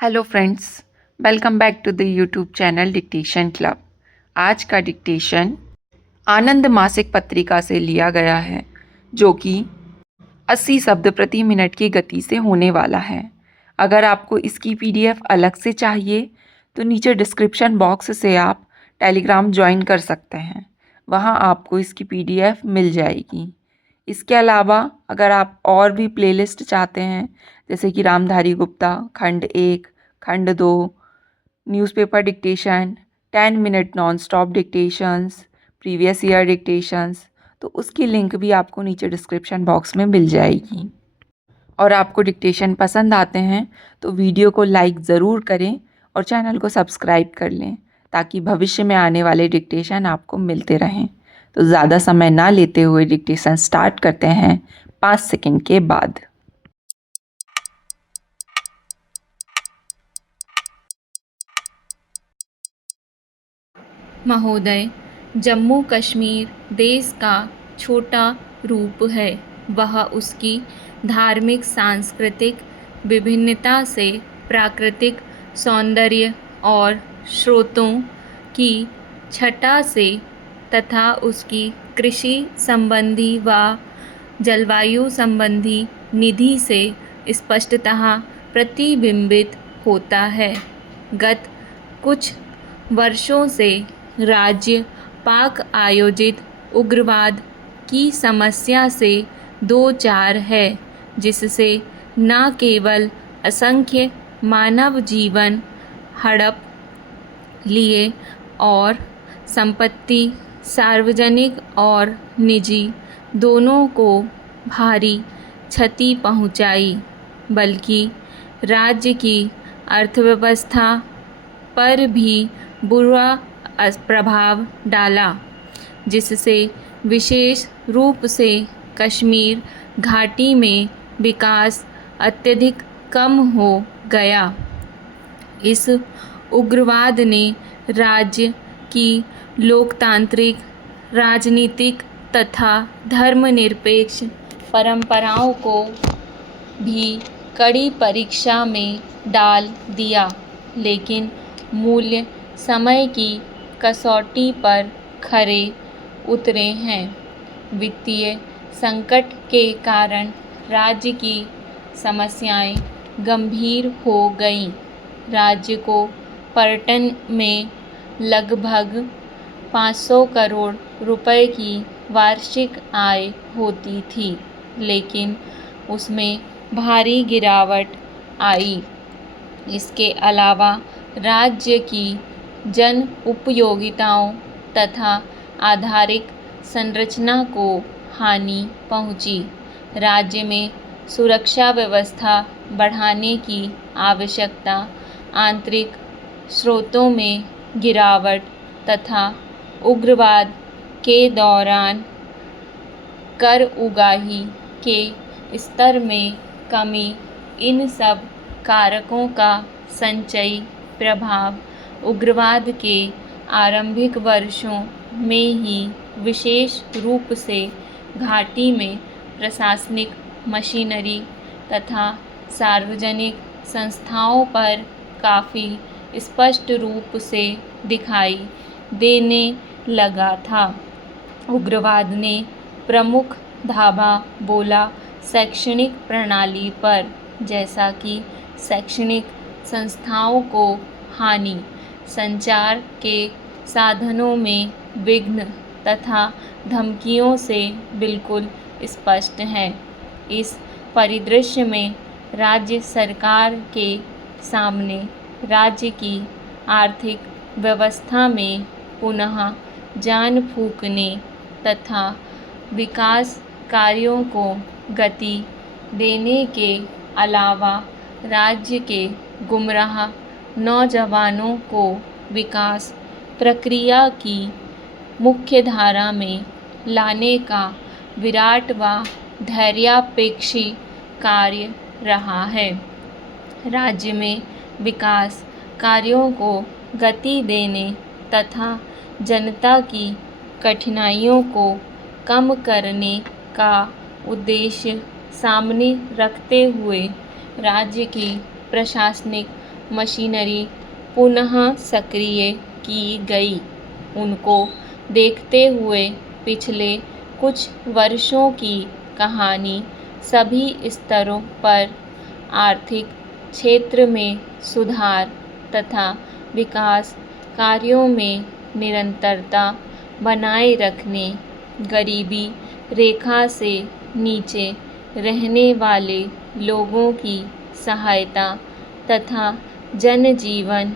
Hello friends, welcome back to the YouTube channel dictation club. आज का dictation आनंद मासिक पत्रिका से लिया गया है, जो कि 80 शब्द प्रति मिनट की गति से होने वाला है। अगर आपको इसकी पीडीएफ अलग से चाहिए तो नीचे डिस्क्रिप्शन बॉक्स से आप टेलीग्राम ज्वाइन कर सकते हैं, वहाँ आपको इसकी पीडीएफ मिल जाएगी। इसके अलावा अगर आप और भी प्लेलिस्ट चाहते हैं, जैसे कि रामधारी गुप्ता खंड 1, खंड 2, newspaper dictation, 10 minute non stop dictations, previous year dictations, तो उसकी लिंक भी आपको नीचे डिस्क्रिप्शन बॉक्स में मिल जाएगी। और आपको डिक्टेशन पसंद आते हैं तो वीडियो को लाइक ज़रूर करें और चैनल को सब्सक्राइब कर लें, ताकि भविष्य में आने वाले डिक्टेशन आपको मिलते रहें। तो ज़्यादा समय ना लेते हुए डिक्टेशन स्टार्ट करते हैं 5 सेकंड के बाद। महोदय, जम्मू कश्मीर देश का छोटा रूप है। वह उसकी धार्मिक सांस्कृतिक विभिन्नता से प्राकृतिक सौंदर्य और स्रोतों की छटा से तथा उसकी कृषि संबंधी व जलवायु संबंधी निधि से स्पष्टतः प्रतिबिंबित होता है। गत कुछ वर्षों से राज्य पाक आयोजित उग्रवाद की समस्या से दो चार है, जिससे न केवल असंख्य मानव जीवन हड़प लिए और संपत्ति सार्वजनिक और निजी दोनों को भारी क्षति पहुंचाई, बल्कि राज्य की अर्थव्यवस्था पर भी बुरा प्रभाव डाला, जिससे विशेष रूप से कश्मीर घाटी में विकास अत्यधिक कम हो गया। इस उग्रवाद ने राज्य की लोकतांत्रिक, राजनीतिक तथा धर्मनिरपेक्ष परंपराओं को भी कड़ी परीक्षा में डाल दिया, लेकिन मूल्य समय की कसौटी पर खरे उतरे हैं। वित्तीय संकट के कारण राज्य की समस्याएं गंभीर हो गईं। राज्य को पर्यटन में लगभग 500 करोड़ रुपए की वार्षिक आय होती थी, लेकिन उसमें भारी गिरावट आई। इसके अलावा राज्य की जन उपयोगिताओं तथा आधारिक संरचना को हानि पहुंची। राज्य में सुरक्षा व्यवस्था बढ़ाने की आवश्यकता, आंतरिक स्रोतों में गिरावट तथा उग्रवाद के दौरान कर उगाही के स्तर में कमी, इन सब कारकों का संचयी प्रभाव उग्रवाद के आरंभिक वर्षों में ही विशेष रूप से घाटी में प्रशासनिक मशीनरी तथा सार्वजनिक संस्थाओं पर काफ़ी स्पष्ट रूप से दिखाई देने लगा था। उग्रवाद ने प्रमुख धावा बोला शैक्षणिक प्रणाली पर, जैसा कि शैक्षणिक संस्थाओं को हानि, संचार के साधनों में विघ्न तथा धमकियों से बिल्कुल स्पष्ट है। इस परिदृश्य में राज्य सरकार के सामने राज्य की आर्थिक व्यवस्था में पुनः जान फूंकने तथा विकास कार्यों को गति देने के अलावा राज्य के गुमराह नौजवानों को विकास प्रक्रिया की मुख्य धारा में लाने का विराट व धैर्यापेक्षी कार्य रहा है। राज्य में विकास कार्यों को गति देने तथा जनता की कठिनाइयों को कम करने का उद्देश्य सामने रखते हुए राज्य की प्रशासनिक मशीनरी पुनः सक्रिय की गई। उनको देखते हुए पिछले कुछ वर्षों की कहानी सभी स्तरों पर आर्थिक क्षेत्र में सुधार तथा विकास कार्यों में निरंतरता बनाए रखने, गरीबी रेखा से नीचे रहने वाले लोगों की सहायता तथा जनजीवन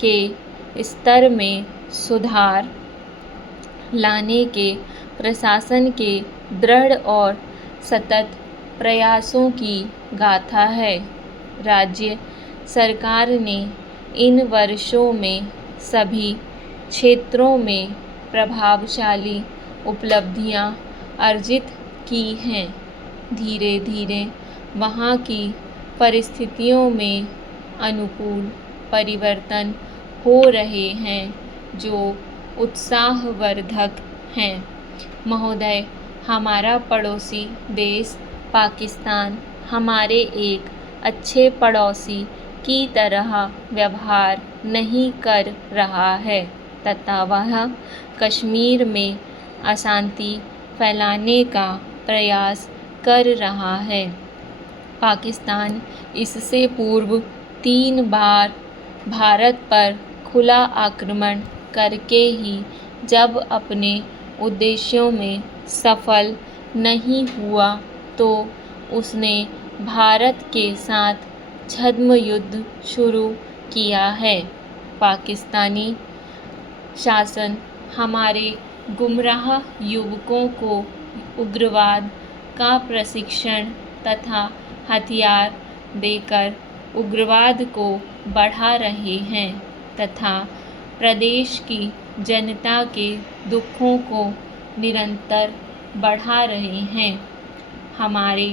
के स्तर में सुधार लाने के प्रशासन के दृढ़ और सतत प्रयासों की गाथा है। राज्य सरकार ने इन वर्षों में सभी क्षेत्रों में प्रभावशाली उपलब्धियां अर्जित की हैं। धीरे धीरे वहाँ की परिस्थितियों में अनुकूल परिवर्तन हो रहे हैं जो उत्साहवर्धक हैं। महोदय, हमारा पड़ोसी देश पाकिस्तान हमारे एक अच्छे पड़ोसी की तरह व्यवहार नहीं कर रहा है तथा वह कश्मीर में अशांति फैलाने का प्रयास कर रहा है। पाकिस्तान इससे पूर्व 3 बार भारत पर खुला आक्रमण करके ही जब अपने उद्देश्यों में सफल नहीं हुआ तो उसने भारत के साथ छद्म युद्ध शुरू किया है। पाकिस्तानी शासन हमारे गुमराह युवकों को उग्रवाद का प्रशिक्षण तथा हथियार देकर उग्रवाद को बढ़ा रहे हैं तथा प्रदेश की जनता के दुखों को निरंतर बढ़ा रहे हैं। हमारे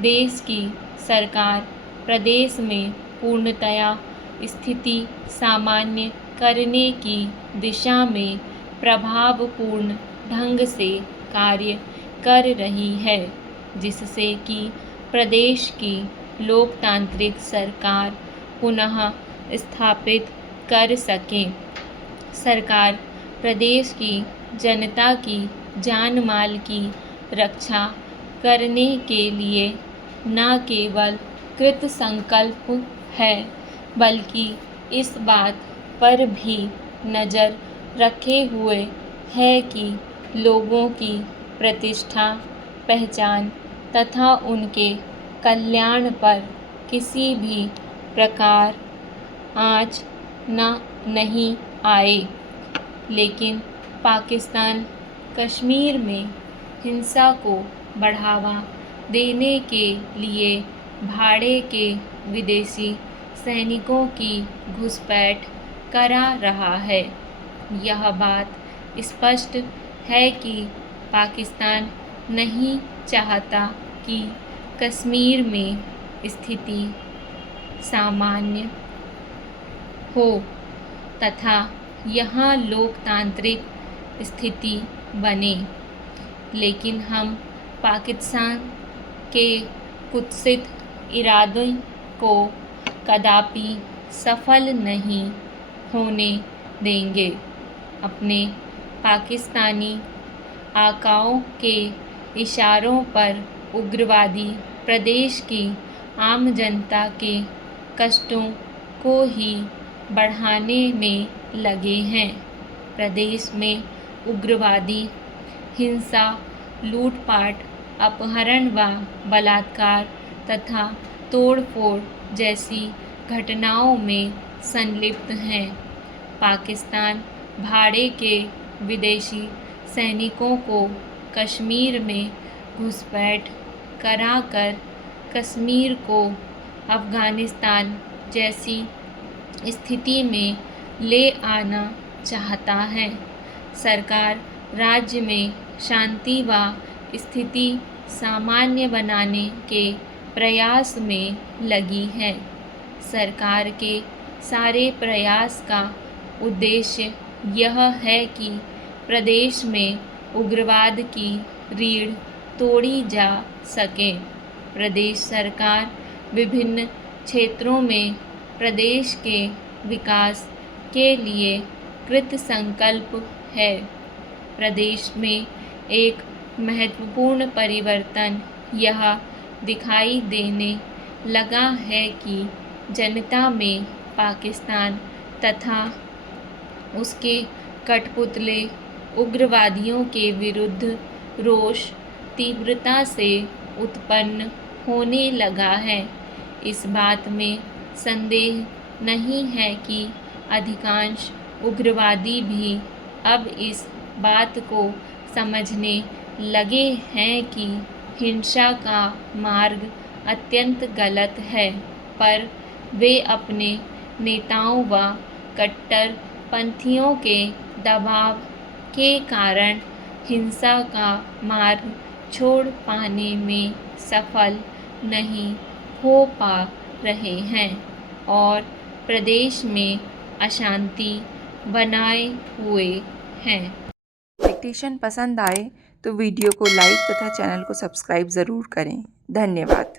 देश की सरकार प्रदेश में पूर्णतया स्थिति सामान्य करने की दिशा में प्रभावपूर्ण ढंग से कार्य कर रही है, जिससे कि प्रदेश की लोकतांत्रिक सरकार पुनः स्थापित कर सके। सरकार प्रदेश की जनता की जान माल की रक्षा करने के लिए न केवल कृत संकल्प है बल्कि इस बात पर भी नज़र रखे हुए है कि लोगों की प्रतिष्ठा, पहचान तथा उनके कल्याण पर किसी भी प्रकार आँच नहीं आए। लेकिन पाकिस्तान कश्मीर में हिंसा को बढ़ावा देने के लिए भाड़े के विदेशी सैनिकों की घुसपैठ करा रहा है। यह बात स्पष्ट है कि पाकिस्तान नहीं चाहता कि कश्मीर में स्थिति सामान्य हो तथा यहाँ लोकतांत्रिक स्थिति बने। लेकिन हम पाकिस्तान के कुत्सित इरादों को कदापि सफल नहीं होने देंगे। अपने पाकिस्तानी आकाओं के इशारों पर उग्रवादी प्रदेश की आम जनता के कष्टों को ही बढ़ाने में लगे हैं। प्रदेश में उग्रवादी हिंसा, लूटपाट, अपहरण व बलात्कार तथा तोड़फोड़ जैसी घटनाओं में संलिप्त हैं। पाकिस्तान भाड़े के विदेशी सैनिकों को कश्मीर में घुसपैठ कराकर कश्मीर को अफ़गानिस्तान जैसी स्थिति में ले आना चाहता है। सरकार राज्य में शांति व स्थिति सामान्य बनाने के प्रयास में लगी है। सरकार के सारे प्रयास का उद्देश्य यह है कि प्रदेश में उग्रवाद की रीढ़ तोड़ी जा सके। प्रदेश सरकार विभिन्न क्षेत्रों में प्रदेश के विकास के लिए कृत संकल्प है। प्रदेश में एक महत्वपूर्ण परिवर्तन यह दिखाई देने लगा है कि जनता में पाकिस्तान तथा उसके कठपुतले उग्रवादियों के विरुद्ध रोष तीव्रता से उत्पन्न होने लगा है। इस बात में संदेह नहीं है कि अधिकांश उग्रवादी भी अब इस बात को समझने लगे हैं कि हिंसा का मार्ग अत्यंत गलत है, पर वे अपने नेताओं व कट्टरपंथियों के दबाव के कारण हिंसा का मार्ग छोड़ पाने में सफल नहीं हो पा रहे हैं और प्रदेश में अशांति बनाए हुए हैं। डिक्टेशन पसंद आए तो वीडियो को लाइक तथा चैनल को सब्सक्राइब ज़रूर करें। धन्यवाद।